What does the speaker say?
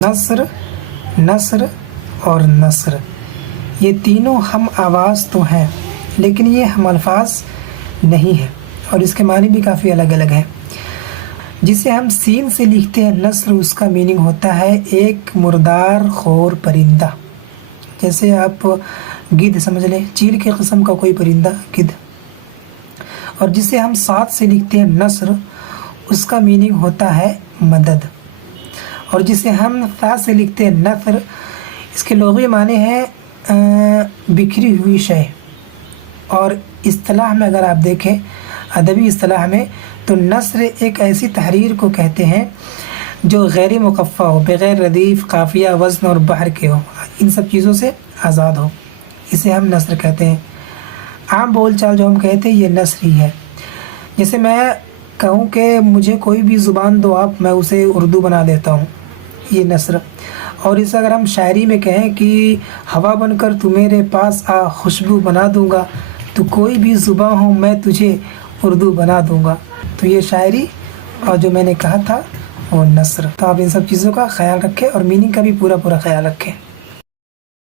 نصر، نصر اور نصر، یہ تینوں ہم آواز تو ہیں لیکن یہ ہم الفاظ نہیں ہیں، اور اس کے معنی بھی کافی الگ الگ ہیں۔ جسے ہم سین سے لکھتے ہیں نصر، اس کا میننگ ہوتا ہے ایک مردار خور پرندہ، جیسے آپ گدھ سمجھ لیں، چیل کے قسم کا کوئی پرندہ گدھ۔ اور جسے ہم صاد سے لکھتے ہیں نصر، اس کا میننگ ہوتا ہے مدد۔ اور جسے ہم ثا سے لکھتے ہیں نثر، اس کے لغوی معنی ہے بکھری ہوئی شے۔ اور اصطلاح میں اگر آپ دیکھیں، ادبی اصطلاح میں، تو نثر ایک ایسی تحریر کو کہتے ہیں جو غیر مقفع ہو، بغیر ردیف، قافیہ، وزن اور بحر کے ہو، ان سب چیزوں سے آزاد ہو، اسے ہم نثر کہتے ہیں۔ عام بول چال جو ہم کہتے ہیں یہ نثر ہی ہے۔ جیسے میں کہوں کہ مجھے کوئی بھی زبان دو آپ، میں اسے اردو بنا دیتا ہوں، یہ نثر۔ اور اسے اگر ہم شاعری میں کہیں کہ ہوا بن کر تو میرے پاس آ، خوشبو بنا دوں گا، تو کوئی بھی زباں ہو میں تجھے اردو بنا دوں گا، تو یہ شاعری اور جو میں نے کہا تھا وہ نثر۔ تو آپ ان سب چیزوں کا خیال رکھیں اور میننگ کا بھی پورا خیال رکھیں۔